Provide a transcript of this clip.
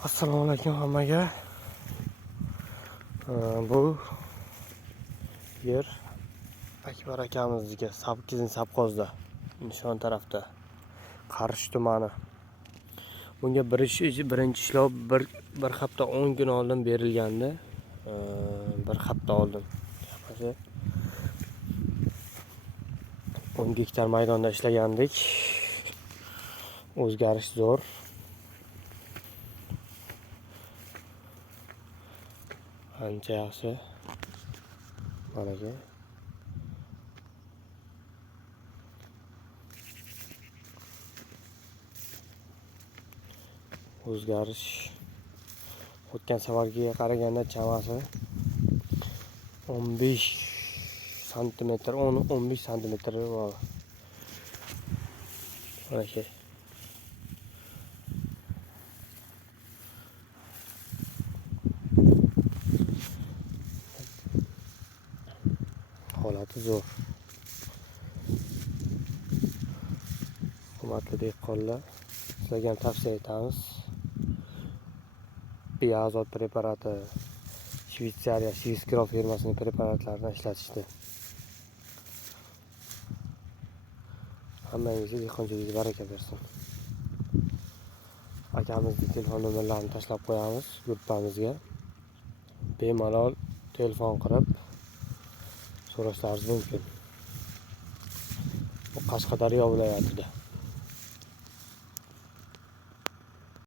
assalomu alaykum hammaga. Ee, bu yer akbar akamizniki sakkizinchi savxozda nishon tarafda qarshi tumani. Bunga birinchi birinchi ishlov bir bir hafta o'n kun oldin berilgandi. Ee, bir hafta oldin. O'n gektar maydonda ishlagandik. O'zgarish zo'r yaxshi manaka o'zgarish o'tgan safargiga qaraganda chamasi o'n besh santimetr o'n o'n besh santimetr bor manaka holati zo'r. Hurmatli dehqonlar sizlarga ham tavsiya etamiz. Biazot preparati shvetsariya shveskro firmasining preparatlarini ishlatishdi. Hammangizga dehqonchiligingizga baraka bersin. Akamizni telefon nomerlarini tashlab qo'yamiz gruppamizga bemalol telefon qilib so'rashlaringiz mumkin bu qashqadaryo viloyatida